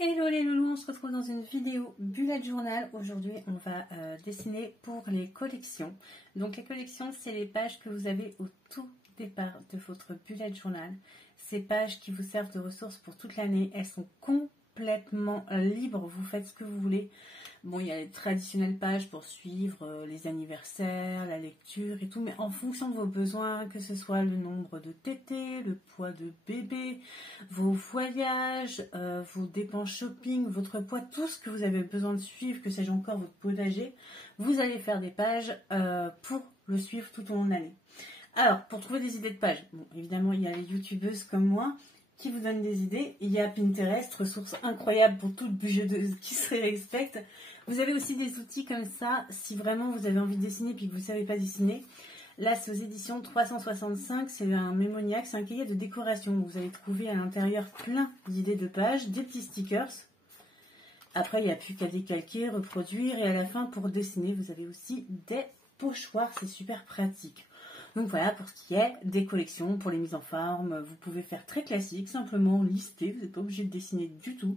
Hello les loulous, on se retrouve dans une vidéo bullet journal. Aujourd'hui on va dessiner pour les collections. Donc les collections, c'est les pages que vous avez au tout départ de votre bullet journal. Ces pages qui vous servent de ressources pour toute l'année, elles sont complètement libres, vous faites ce que vous voulez. Bon, il y a les traditionnelles pages pour suivre les anniversaires, la lecture et tout, mais en fonction de vos besoins, que ce soit le nombre de tétés, le poids de bébé, vos voyages, vos dépenses shopping, votre poids, tout ce que vous avez besoin de suivre, que sais-je encore, votre potager, vous allez faire des pages pour le suivre tout au long de l'année. Alors, pour trouver des idées de pages, bon, évidemment, il y a les youtubeuses comme moi qui vous donnent des idées. Il y a Pinterest, ressource incroyable pour toute budgeteuse qui se respecte. Vous avez aussi des outils comme ça, si vraiment vous avez envie de dessiner puis que vous ne savez pas dessiner. Là, c'est aux éditions 365, c'est un mémoniaque, c'est un cahier de décoration. Vous allez trouver à l'intérieur plein d'idées de pages, des petits stickers. Après, il n'y a plus qu'à décalquer, reproduire et à la fin, pour dessiner, vous avez aussi des pochoirs, c'est super pratique. Donc voilà, pour ce qui est des collections, pour les mises en forme, vous pouvez faire très classique, simplement lister, vous n'êtes pas obligé de dessiner du tout.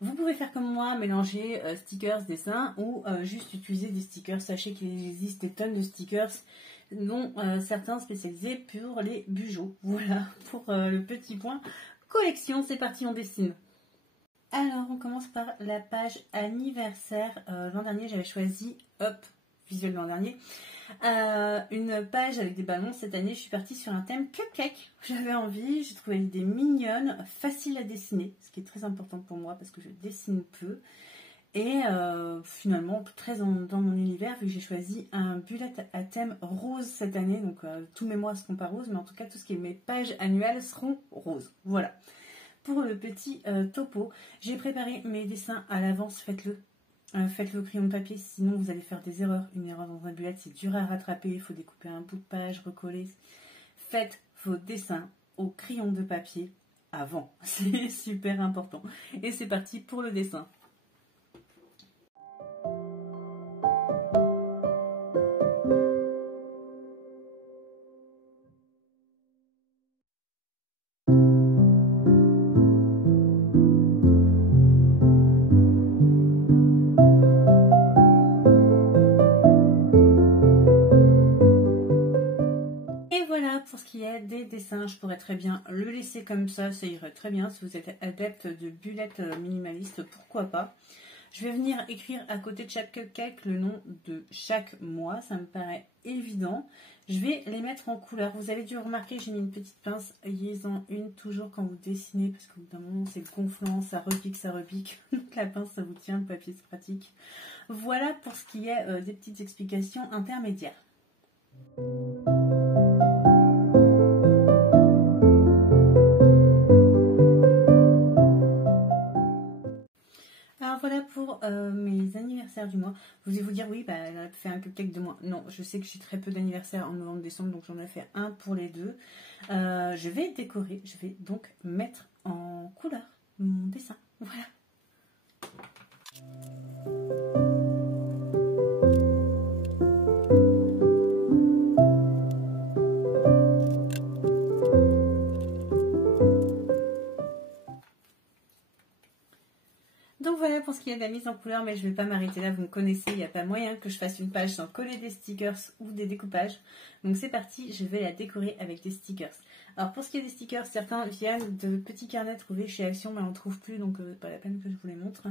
Vous pouvez faire comme moi, mélanger stickers, dessins ou juste utiliser des stickers. Sachez qu'il existe des tonnes de stickers, dont certains spécialisés pour les bujots. Voilà, pour le petit point collection, c'est parti, on dessine. Alors, on commence par la page anniversaire. L'an dernier, j'avais choisi, visuel l'an dernier, une page avec des ballons. Cette année, je suis partie sur un thème cupcake. J'avais envie, j'ai trouvé l'idée mignonne, facile à dessiner, ce qui est très important pour moi parce que je dessine peu. Et finalement, très dans mon univers, vu que j'ai choisi un bullet à thème rose cette année, donc tous mes mois seront pas roses, mais en tout cas, tout ce qui est mes pages annuelles seront roses. Voilà. Pour le petit topo, j'ai préparé mes dessins à l'avance, faites-le. Faites-le au crayon de papier, sinon vous allez faire des erreurs. Une erreur dans un bullet, c'est dur à rattraper, il faut découper un bout de page, recoller. Faites vos dessins au crayon de papier avant, c'est super important. Et c'est parti pour le dessin. Pour ce qui est des dessins, je pourrais très bien le laisser comme ça irait très bien. Si vous êtes adepte de bullet minimaliste, pourquoi pas. Je vais venir écrire à côté de chaque cupcake le nom de chaque mois, ça me paraît évident. Je vais les mettre en couleur. Vous avez dû remarquer, j'ai mis une petite pince, ayez-en une toujours quand vous dessinez, parce qu'au bout d'un moment c'est gonflant, ça repique, ça repique. Donc la pince, ça vous tient, le papier c'est pratique. Voilà pour ce qui est des petites explications intermédiaires. Alors voilà pour mes anniversaires du mois. Vous allez vous dire, oui, bah, elle a fait un cupcake de moi. Non, je sais que j'ai très peu d'anniversaires en novembre-décembre, donc j'en ai fait un pour les deux. Je vais décorer, je vais donc mettre en couleur mon dessin. Voilà. Donc voilà pour ce qui est de la mise en couleur, mais je ne vais pas m'arrêter là, vous me connaissez, il n'y a pas moyen que je fasse une page sans coller des stickers ou des découpages. Donc c'est parti, je vais la décorer avec des stickers. Alors pour ce qui est des stickers, certains viennent de petits carnets trouvés chez Action, mais on ne trouve plus, donc pas la peine que je vous les montre.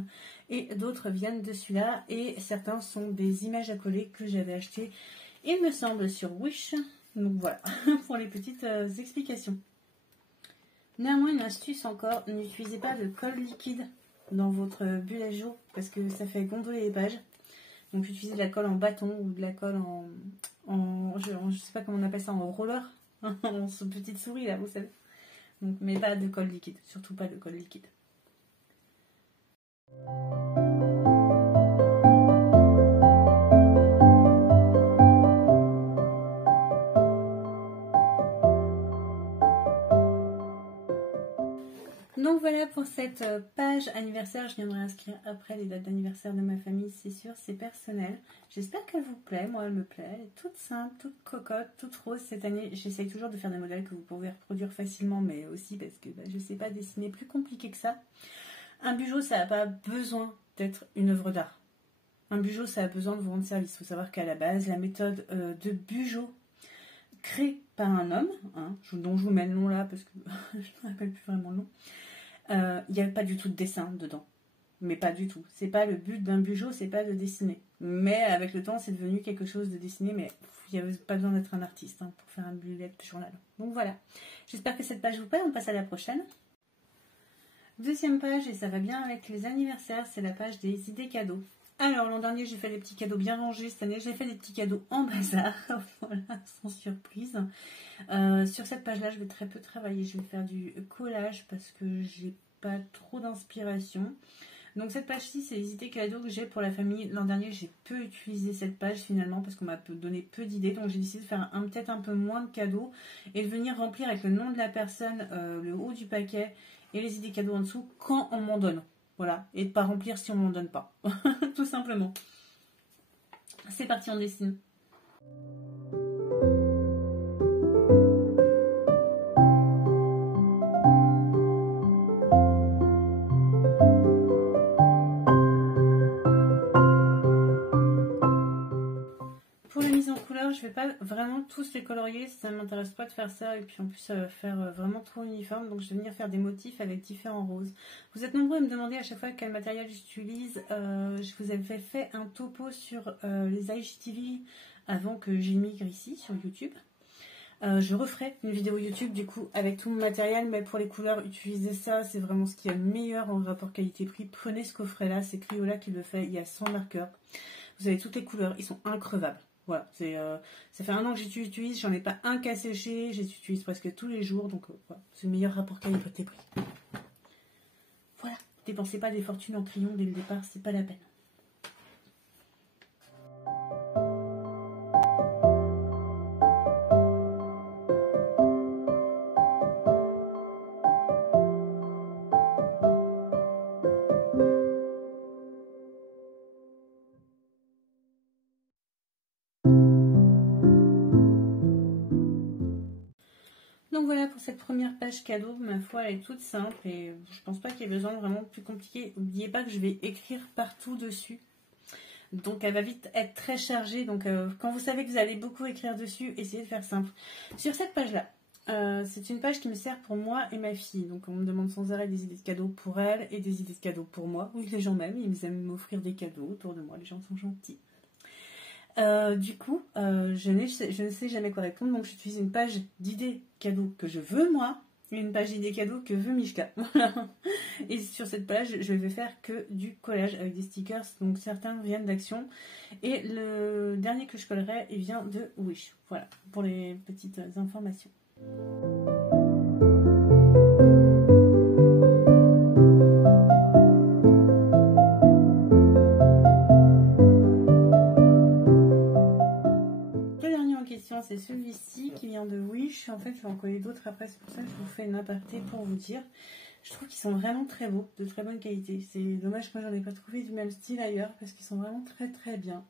Et d'autres viennent de celui-là, et certains sont des images à coller que j'avais achetées, il me semble, sur Wish. Donc voilà, pour les petites explications. Néanmoins, une astuce encore, n'utilisez pas de colle liquide dans votre bullet jour parce que ça fait gondoler les pages. Donc utilisez de la colle en bâton ou de la colle je sais pas comment on appelle ça, en roller, en petite souris là, vous savez. Donc, mais pas de colle liquide, surtout pas de colle liquide. Donc voilà pour cette page anniversaire. Je viendrai inscrire après les dates d'anniversaire de ma famille, c'est sûr, c'est personnel. J'espère qu'elle vous plaît, moi elle me plaît. Elle est toute simple, toute cocotte, toute rose cette année. J'essaye toujours de faire des modèles que vous pouvez reproduire facilement, mais aussi parce que je ne sais pas dessiner plus compliqué que ça. Un bijou, ça n'a pas besoin d'être une œuvre d'art. Un bijou, ça a besoin de vous rendre service. Il faut savoir qu'à la base, la méthode de bijou créée par un homme, hein, dont je vous mets le nom là parce que je ne me rappelle plus vraiment le nom, il n'y avait pas du tout de dessin dedans. Mais pas du tout. C'est pas le but d'un bijou, c'est pas de dessiner. Mais avec le temps, c'est devenu quelque chose de dessiné, mais il n'y avait pas besoin d'être un artiste hein, pour faire un bullet journal. Donc voilà. J'espère que cette page vous plaît. On passe à la prochaine. Deuxième page, et ça va bien avec les anniversaires, c'est la page des idées cadeaux. Alors, l'an dernier, j'ai fait des petits cadeaux bien rangés. Cette année, j'ai fait des petits cadeaux en bazar. Voilà, sans surprise. Sur cette page-là, je vais très peu travailler. Je vais faire du collage parce que j'ai pas trop d'inspiration. Donc cette page-ci, c'est les idées cadeaux que j'ai pour la famille. L'an dernier, j'ai peu utilisé cette page finalement parce qu'on m'a donné peu d'idées. Donc j'ai décidé de faire peut-être un peu moins de cadeaux et de venir remplir avec le nom de la personne, le haut du paquet et les idées cadeaux en dessous quand on m'en donne. Voilà, et de ne pas remplir si on ne m'en donne pas. Tout simplement. C'est parti, on dessine. Je vais pas vraiment tous les colorier, ça ne m'intéresse pas de faire ça et puis en plus ça va faire vraiment trop uniforme, donc je vais venir faire des motifs avec différents roses. Vous êtes nombreux à me demander à chaque fois quel matériel j'utilise. Je vous avais fait un topo sur les IGTV avant que j'émigre ici sur YouTube. Je referai une vidéo YouTube du coup avec tout mon matériel, mais pour les couleurs, utilisez ça, c'est vraiment ce qui est le meilleur en rapport qualité-prix. Prenez ce coffret là, c'est Cliola qui le fait, il y a 100 marqueurs. Vous avez toutes les couleurs, ils sont increvables. Voilà, ça fait 1 an que j'utilise, j'en ai pas un qu'à sécher, j'utilise presque tous les jours, donc voilà, c'est le meilleur rapport qualité-prix. Voilà, dépensez pas des fortunes en crayon dès le départ, c'est pas la peine. Donc voilà pour cette première page cadeau, ma foi elle est toute simple et je pense pas qu'il y ait besoin de vraiment plus compliqué. N'oubliez pas que je vais écrire partout dessus, donc elle va vite être très chargée, donc quand vous savez que vous allez beaucoup écrire dessus, essayez de faire simple. Sur cette page là, c'est une page qui me sert pour moi et ma fille, donc on me demande sans arrêt des idées de cadeaux pour elle et des idées de cadeaux pour moi. Oui, les gens m'aiment, ils aiment m'offrir des cadeaux autour de moi, les gens sont gentils. Du coup, je ne sais jamais quoi répondre, donc j'utilise une page d'idées cadeaux que je veux moi, et une page d'idées cadeaux que veut Mishka. Et sur cette page, je vais faire que du collage avec des stickers, donc certains viennent d'Action. Et le dernier que je collerai, il vient de Wish. Voilà, pour les petites informations. C'est celui-ci qui vient de Wish. En fait, je vais en coller d'autres après. C'est pour ça que je vous fais une aparté pour vous dire. Je trouve qu'ils sont vraiment très beaux, de très bonne qualité. C'est dommage que moi, j'en ai pas trouvé du même style ailleurs parce qu'ils sont vraiment très très bien.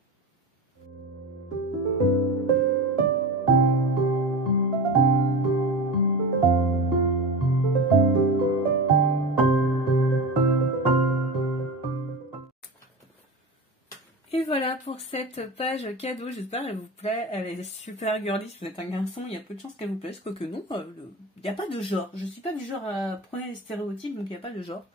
Et voilà pour cette page cadeau, j'espère qu'elle vous plaît, elle est super girly, si vous êtes un garçon, il y a peu de chances qu'elle vous plaise, quoique non, il n'y a pas de genre, je suis pas du genre à prendre les stéréotypes, donc il n'y a pas de genre.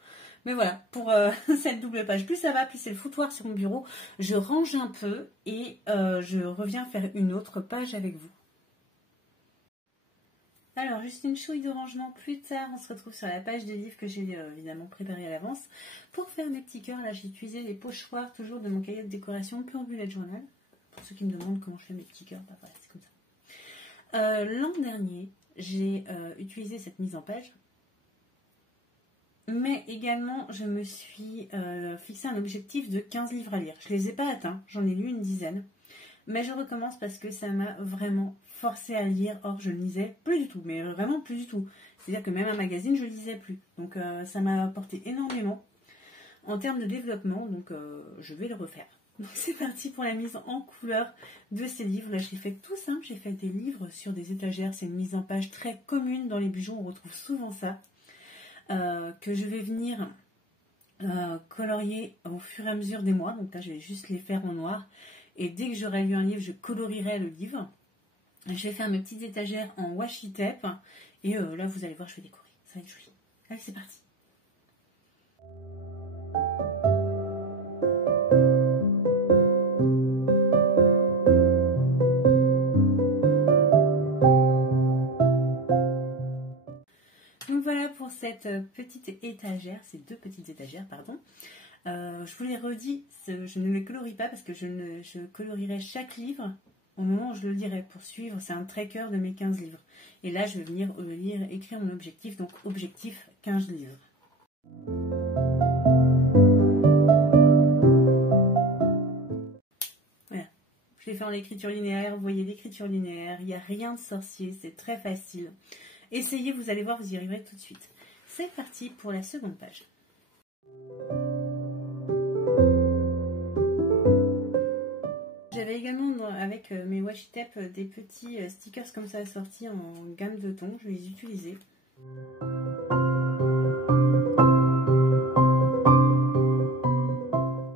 Mais voilà, pour cette double page, plus ça va, plus c'est le foutoir sur mon bureau, je range un peu et je reviens faire une autre page avec vous. Alors, juste une chouille de rangement plus tard, on se retrouve sur la page des livres que j'ai évidemment préparé à l'avance. Pour faire mes petits cœurs, là j'ai utilisé les pochoirs toujours de mon cahier de décoration Pure Bullet Journal. Pour ceux qui me demandent comment je fais mes petits cœurs, bah voilà, c'est comme ça. L'an dernier, j'ai utilisé cette mise en page. Mais également, je me suis fixé un objectif de 15 livres à lire. Je ne les ai pas atteints, j'en ai lu une dizaine. Mais je recommence parce que ça m'a vraiment forcé à lire. Or, je ne lisais plus du tout, mais vraiment plus du tout. C'est-à-dire que même un magazine, je ne lisais plus. Donc, ça m'a apporté énormément en termes de développement. Donc, je vais le refaire. Donc, c'est parti pour la mise en couleur de ces livres. Là, j'ai fait tout simple. J'ai fait des livres sur des étagères. C'est une mise en page très commune dans les bijoux. On retrouve souvent ça. Que je vais venir colorier au fur et à mesure des mois. Donc là, je vais juste les faire en noir. Et dès que j'aurai lu un livre, je colorierai le livre. Je vais faire mes petites étagères en washi tape. Et là, vous allez voir, je vais décorer. Ça va être joli. Allez, c'est parti. Donc voilà pour cette petite étagère, ces deux petites étagères, pardon. Je vous l'ai redit, je ne les colorie pas parce que je colorierai chaque livre au moment où je le lirai pour suivre. C'est un tracker de mes 15 livres. Et là, je vais venir écrire mon objectif. Donc, objectif 15 livres. Voilà. Je l'ai fait en écriture linéaire. Vous voyez l'écriture linéaire. Il n'y a rien de sorcier. C'est très facile. Essayez, vous allez voir, vous y arriverez tout de suite. C'est parti pour la seconde page. J'avais également avec mes washi tape des petits stickers comme ça assortis en gamme de tons. Je vais les utiliser.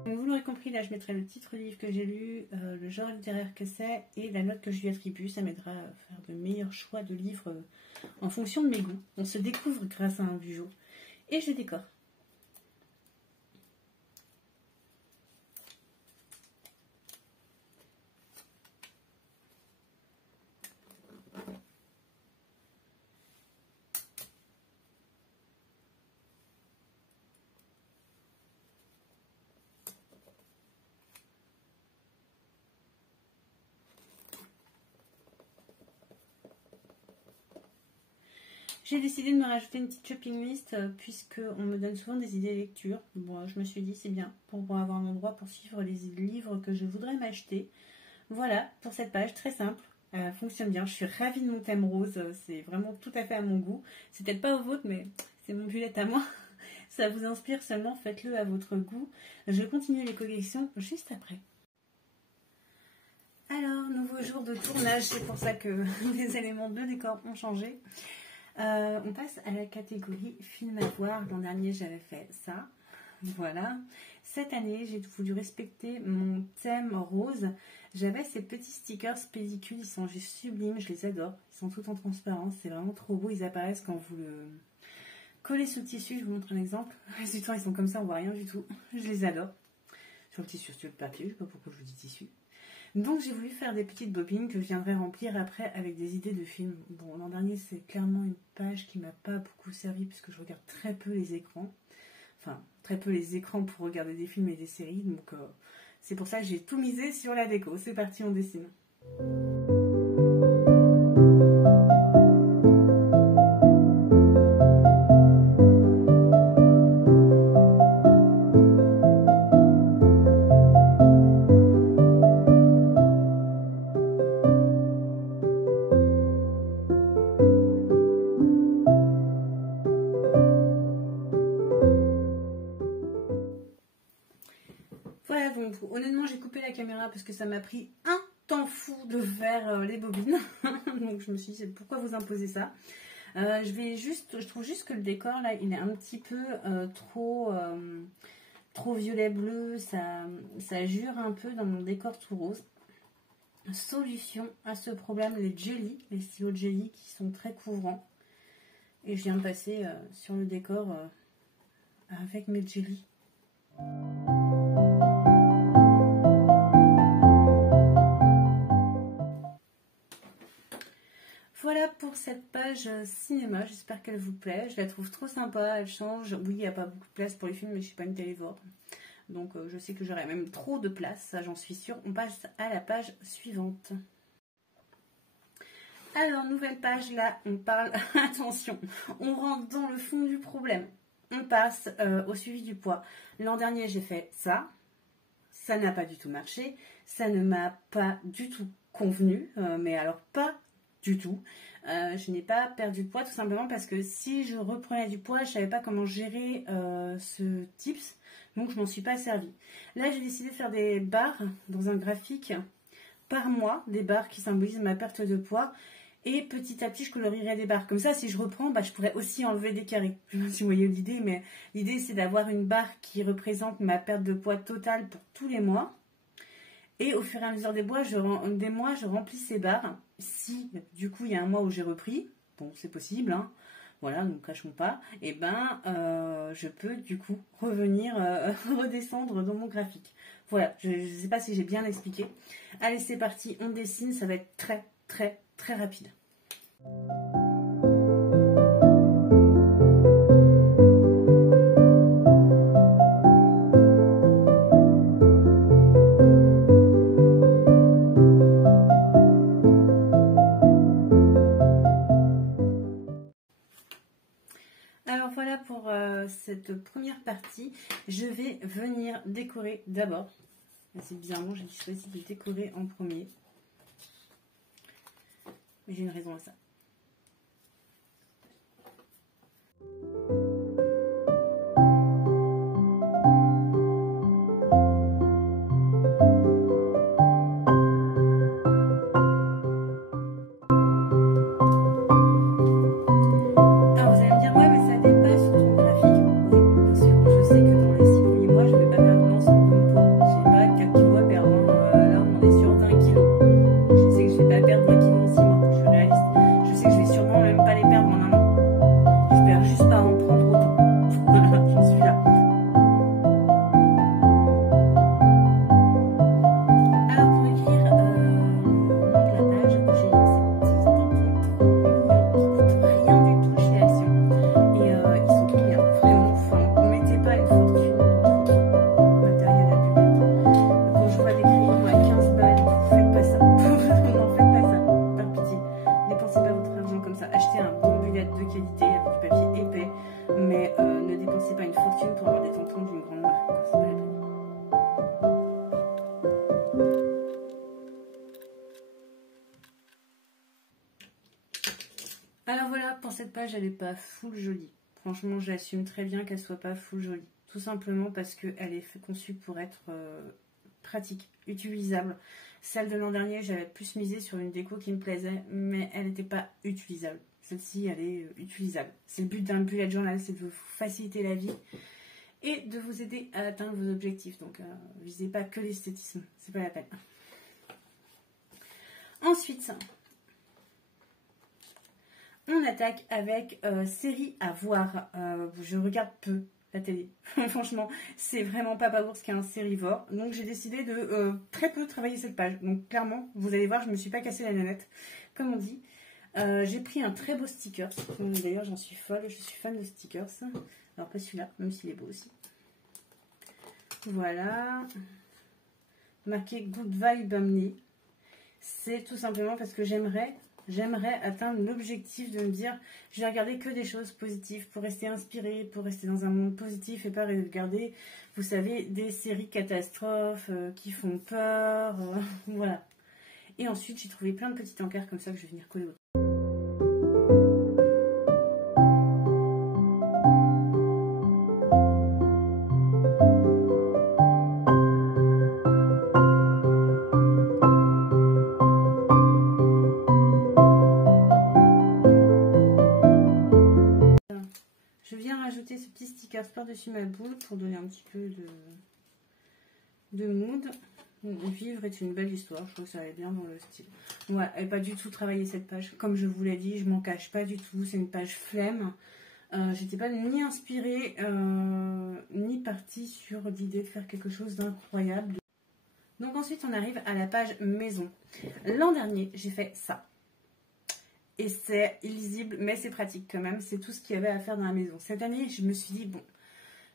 Donc vous l'aurez compris, là je mettrai le titre du livre que j'ai lu, le genre littéraire que c'est et la note que je lui attribue. Ça m'aidera à faire de meilleurs choix de livres en fonction de mes goûts. On se découvre grâce à un bijou. Et je décore. J'ai décidé de me rajouter une petite shopping list puisqu'on me donne souvent des idées de lecture. Bon, je me suis dit c'est bien pour avoir un endroit pour suivre les livres que je voudrais m'acheter. Voilà pour cette page très simple. Elle fonctionne bien. Je suis ravie de mon thème rose. C'est vraiment tout à fait à mon goût. C'est peut-être pas au vôtre, mais c'est mon bullet à moi. Ça vous inspire seulement, faites-le à votre goût. Je continue les collections juste après. Alors, nouveau jour de tournage. C'est pour ça que les éléments de décor ont changé. On passe à la catégorie film à voir. L'an dernier j'avais fait ça, voilà. Cette année j'ai voulu respecter mon thème rose. J'avais ces petits stickers pellicules, ils sont juste sublimes, je les adore. Ils sont tout en transparence, c'est vraiment trop beau. Ils apparaissent quand vous le collez sous le tissu. Je vous montre un exemple. Les temps ils sont comme ça, on voit rien du tout. Je les adore. Sur le tissu, sur le papier, je sais pas pourquoi je vous dis tissu. Donc j'ai voulu faire des petites bobines que je viendrai remplir après avec des idées de films. Bon, l'an dernier c'est clairement une page qui m'a pas beaucoup servi puisque je regarde très peu les écrans. Enfin, très peu les écrans pour regarder des films et des séries. Donc c'est pour ça que j'ai tout misé sur la déco. C'est parti, on dessine. Voilà, donc honnêtement j'ai coupé la caméra parce que ça m'a pris un temps fou de faire les bobines. Donc je me suis dit c'est pourquoi vous imposer ça. Je trouve juste que le décor là il est un petit peu trop violet bleu, ça jure un peu dans mon décor tout rose. Solution à ce problème, les stylos de jelly qui sont très couvrants. Et je viens de passer sur le décor avec mes jelly. Voilà pour cette page cinéma, j'espère qu'elle vous plaît. Je la trouve trop sympa, elle change. Oui, il n'y a pas beaucoup de place pour les films, mais je ne suis pas une télévore. Donc je sais que j'aurai même trop de place, ça j'en suis sûre. On passe à la page suivante. Alors, nouvelle page, là, on parle, attention, on rentre dans le fond du problème. On passe au suivi du poids. L'an dernier, j'ai fait ça. Ça n'a pas du tout marché. Ça ne m'a pas du tout convenu, mais alors pas du tout. Je n'ai pas perdu de poids tout simplement parce que si je reprenais du poids, je ne savais pas comment gérer ce tips. Donc, je m'en suis pas servi. Là, j'ai décidé de faire des barres dans un graphique par mois. Des barres qui symbolisent ma perte de poids. Et petit à petit, je colorierai des barres. Comme ça, si je reprends, bah, je pourrais aussi enlever des carrés. Je ne sais pas si vous voyez l'idée, mais l'idée, c'est d'avoir une barre qui représente ma perte de poids totale pour tous les mois. Et au fur et à mesure des mois, je remplis ces barres. Si, du coup, il y a un mois où j'ai repris, bon, c'est possible, hein, voilà, ne crachons pas, et ben, je peux, du coup, revenir, redescendre dans mon graphique. Voilà, je ne sais pas si j'ai bien expliqué. Allez, c'est parti, on dessine, ça va être très, très, très rapide. Alors voilà pour cette première partie. Je vais venir décorer d'abord. C'est bizarrement, j'ai choisi de décorer en premier. Mais j'ai une raison à ça. Alors voilà, pour cette page, elle n'est pas full jolie. Franchement, j'assume très bien qu'elle soit pas full jolie. Tout simplement parce qu'elle est conçue pour être pratique, utilisable. Celle de l'an dernier, j'avais plus misé sur une déco qui me plaisait, mais elle n'était pas utilisable. Celle-ci, elle est utilisable. C'est le but d'un bullet journal, c'est de vous faciliter la vie et de vous aider à atteindre vos objectifs. Donc, visez pas que l'esthétisme, c'est pas la peine. Ensuite, on attaque avec série à voir. Je regarde peu la télé. Franchement, c'est vraiment pas Bourse qui est un sérivore. Donc j'ai décidé de très peu travailler cette page. Donc clairement, vous allez voir, je me suis pas cassé la nanette, comme on dit. J'ai pris un très beau sticker. D'ailleurs, j'en suis folle. Je suis fan de stickers. Alors pas celui-là, même s'il est beau aussi. Voilà. Marqué Good Vibe Omni. C'est tout simplement parce que j'aimerais atteindre l'objectif de me dire je vais regarder que des choses positives pour rester inspirée, pour rester dans un monde positif et pas regarder, vous savez, des séries catastrophes qui font peur, voilà. Et ensuite j'ai trouvé plein de petits encarts comme ça que je vais venir coller autour. Rajouter ce petit sticker par-dessus ma boule pour donner un petit peu de mood. Vivre est une belle histoire, je trouve que ça allait bien dans le style. Ouais, elle n'a pas du tout travaillé cette page, comme je vous l'ai dit, je m'en cache pas du tout, c'est une page flemme. J'étais pas ni inspirée, ni partie sur l'idée de faire quelque chose d'incroyable. Donc ensuite on arrive à la page maison. L'an dernier, j'ai fait ça. Et c'est illisible, mais c'est pratique quand même. C'est tout ce qu'il y avait à faire dans la maison. Cette année, je me suis dit, bon,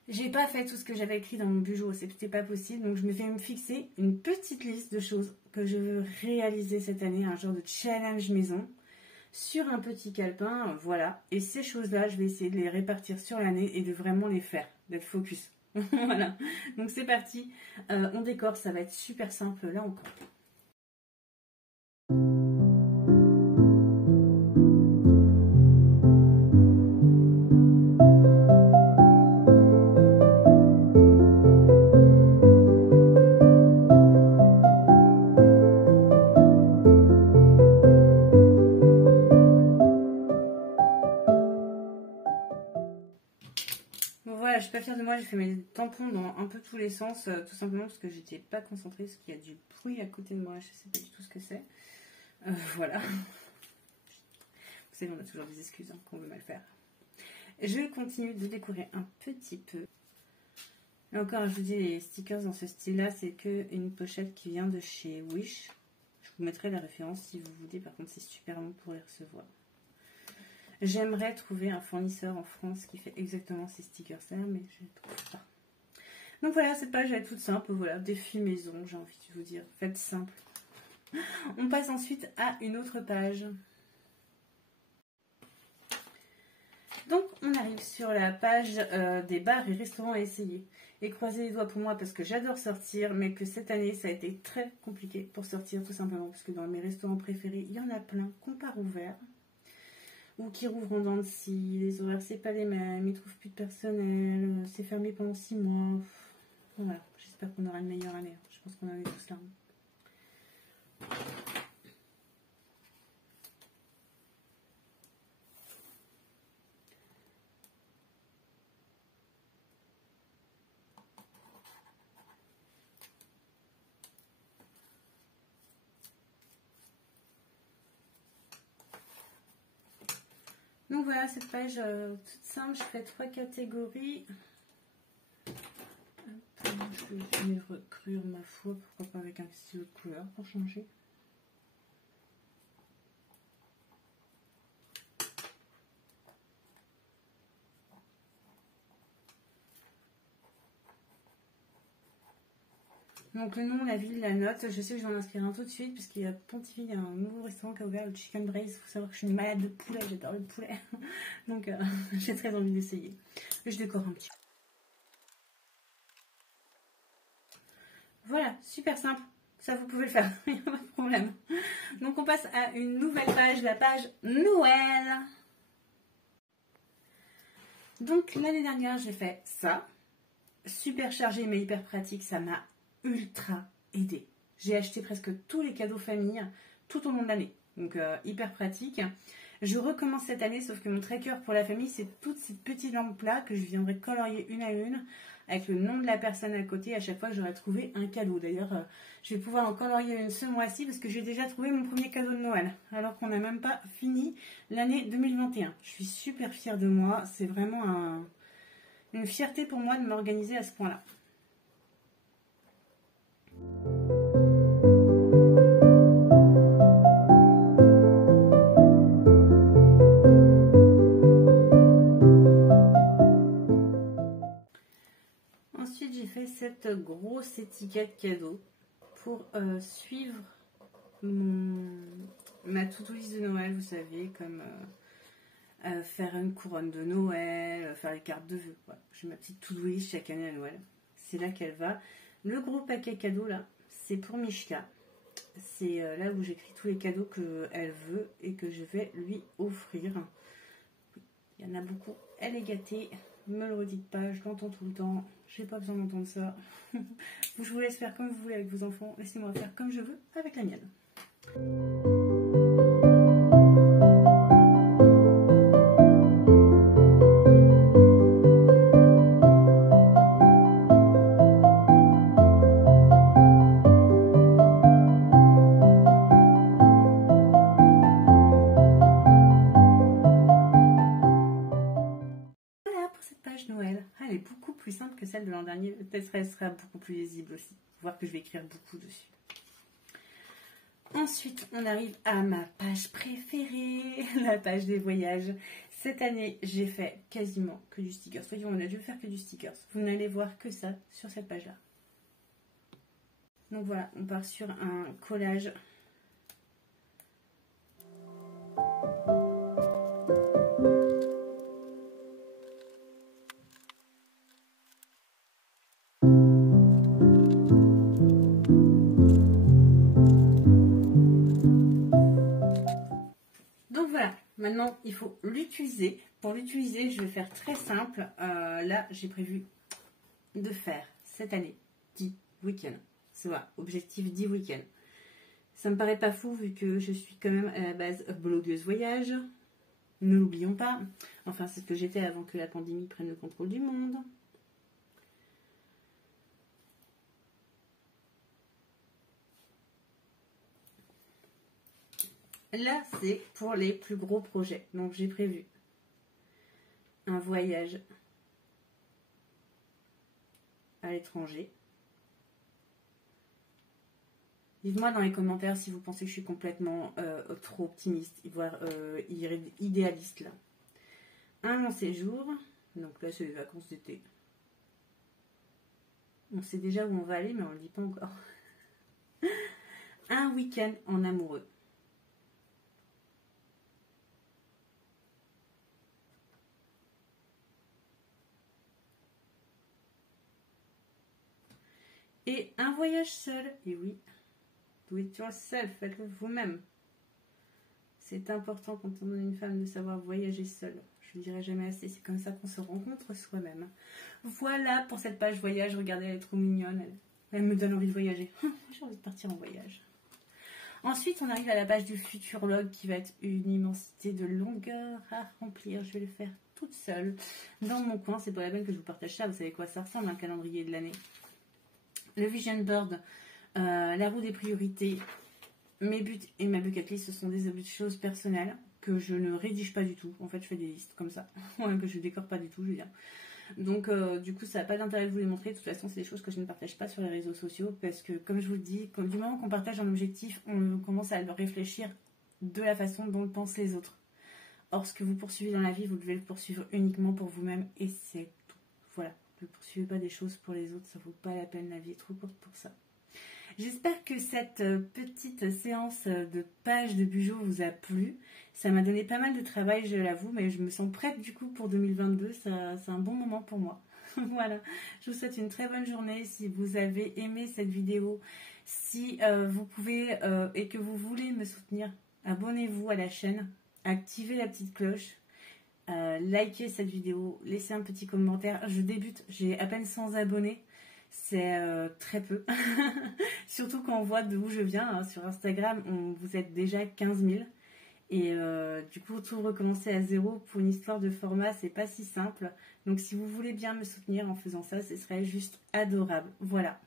j'ai pas fait tout ce que j'avais écrit dans mon bureau. C'était pas possible. Donc, je me fais me fixer une petite liste de choses que je veux réaliser cette année. Un genre de challenge maison. Sur un petit calepin, voilà. Et ces choses-là, je vais essayer de les répartir sur l'année et de vraiment les faire. D'être focus. Voilà. Donc, c'est parti. On décore. Ça va être super simple là encore. moi j'ai fait mes tampons dans un peu tous les sens, tout simplement parce que j'étais pas concentrée, parce qu'il y a du bruit à côté de moi, je sais pas du tout ce que c'est. Voilà. Vous savez, on a toujours des excuses hein, quand on veut mal faire. Je continue de décorer un petit peu. Et encore, je vous dis, les stickers dans ce style-là, c'est que une pochette qui vient de chez Wish. Je vous mettrai la référence si vous voulez, par contre c'est super long pour les recevoir. J'aimerais trouver un fournisseur en France qui fait exactement ces stickers-là, mais je ne trouve pas. Donc voilà, cette page elle est toute simple, voilà, défi maison, j'ai envie de vous dire, faites simple. On passe ensuite à une autre page. Donc on arrive sur la page des bars et restaurants à essayer. Et croisez les doigts pour moi parce que j'adore sortir, mais que cette année ça a été très compliqué pour sortir tout simplement. Parce que dans mes restaurants préférés, il y en a plein qui n'ont pas rouvert. Ou qui rouvrent en dents de scie, les horaires c'est pas les mêmes, ils trouvent plus de personnel, c'est fermé pendant 6 mois. Voilà, j'espère qu'on aura une meilleure année. Je pense qu'on a eu tout cela. Donc voilà, cette page toute simple, je fais 3 catégories. Je vais venir recrure ma foi, pourquoi pas avec un stylo de couleur pour changer. Donc le nom, la ville, la note, je sais que je vais en inscrire un tout de suite puisqu'il y a Pontivy, il y a un nouveau restaurant qui a ouvert, le Chicken Braise. Il faut savoir que je suis une malade de poulet, j'adore le poulet. Donc j'ai très envie d'essayer. Je décore un petit peu. Voilà, super simple. Ça, vous pouvez le faire, il n'y a pas de problème. Donc on passe à une nouvelle page, la page Noël. Donc l'année dernière, j'ai fait ça. Super chargé mais hyper pratique, ça m'a ultra aidé. J'ai acheté presque tous les cadeaux famille tout au long de l'année. Donc hyper pratique. Je recommence cette année, sauf que mon tracker pour la famille, c'est toutes ces petites lampes-là que je viendrai colorier une à une avec le nom de la personne à côté à chaque fois que j'aurai trouvé un cadeau. D'ailleurs, je vais pouvoir en colorier une ce mois-ci parce que j'ai déjà trouvé mon premier cadeau de Noël, alors qu'on n'a même pas fini l'année 2021. Je suis super fière de moi. C'est vraiment une fierté pour moi de m'organiser à ce point-là. Ensuite, j'ai fait cette grosse étiquette cadeau pour suivre ma to-do list de Noël, vous savez, comme faire une couronne de Noël, faire les cartes de vœux. Voilà. J'ai ma petite to-do list chaque année à Noël. C'est là qu'elle va. Le gros paquet cadeau, là, c'est pour Mishka. C'est là où j'écris tous les cadeaux qu'elle veut et que je vais lui offrir. Il y en a beaucoup. Elle est gâtée. Ne me le redites pas, je l'entends tout le temps. J'ai pas besoin d'entendre ça. Je vous laisse faire comme vous voulez avec vos enfants. Laissez-moi faire comme je veux avec la mienne. Noël. Elle est beaucoup plus simple que celle de l'an dernier. Peut-être elle sera beaucoup plus lisible aussi. Voir que je vais écrire beaucoup dessus. Ensuite, on arrive à ma page préférée, la page des voyages. Cette année, j'ai fait quasiment que du stickers. Voyons, on a dû faire que du stickers. Vous n'allez voir que ça sur cette page-là. Donc voilà, on part sur un collage. Maintenant, il faut l'utiliser. Pour l'utiliser, je vais faire très simple. Là, j'ai prévu de faire cette année 10 week-ends. C'est voilà, objectif 10 week-ends. Ça me paraît pas fou vu que je suis quand même à la base blogueuse voyage. Ne l'oublions pas. Enfin, c'est ce que j'étais avant que la pandémie prenne le contrôle du monde. Là, c'est pour les plus gros projets. Donc, j'ai prévu un voyage à l'étranger. Dites-moi dans les commentaires si vous pensez que je suis complètement trop optimiste, voire idéaliste là. Un long séjour. Donc là, c'est les vacances d'été. On sait déjà où on va aller, mais on ne le dit pas encore. Un week-end en amoureux. Et un voyage seul. Et oui, do it yourself, faites-le vous-même. C'est important quand on est une femme de savoir voyager seule. Je ne le dirai jamais assez, c'est comme ça qu'on se rencontre soi-même. Voilà pour cette page voyage, regardez, elle est trop mignonne. Elle me donne envie de voyager. J'ai envie de partir en voyage. Ensuite, on arrive à la page du futurologue qui va être une immensité de longueur à remplir. Je vais le faire toute seule dans mon coin. C'est pas la peine que je vous partage ça. Vous savez quoi ça ressemble, un calendrier de l'année. Le Vision Board, la roue des priorités, mes buts et ma bucket list, ce sont des choses personnelles que je ne rédige pas du tout. En fait, je fais des listes comme ça, que je décore pas du tout, je veux dire. Donc, du coup, ça n'a pas d'intérêt de vous les montrer. De toute façon, c'est des choses que je ne partage pas sur les réseaux sociaux parce que, comme je vous le dis, du moment qu'on partage un objectif, on commence à le réfléchir de la façon dont le pensent les autres. Or, ce que vous poursuivez dans la vie, vous devez le poursuivre uniquement pour vous-même et c'est tout. Voilà. Ne poursuivez pas des choses pour les autres, ça vaut pas la peine, la vie est trop courte pour ça. J'espère que cette petite séance de pages de Bujo vous a plu. Ça m'a donné pas mal de travail, je l'avoue, mais je me sens prête du coup pour 2022. C'est un bon moment pour moi. Voilà, je vous souhaite une très bonne journée. Si vous avez aimé cette vidéo, si vous pouvez et que vous voulez me soutenir, abonnez-vous à la chaîne, activez la petite cloche. Likez cette vidéo, laissez un petit commentaire. Je débute, j'ai à peine 100 abonnés, c'est très peu. Surtout quand on voit d'où je viens, hein. Sur Instagram, vous êtes déjà 15 000. Et du coup, tout recommencer à zéro pour une histoire de format, c'est pas si simple. Donc si vous voulez bien me soutenir en faisant ça, ce serait juste adorable. Voilà.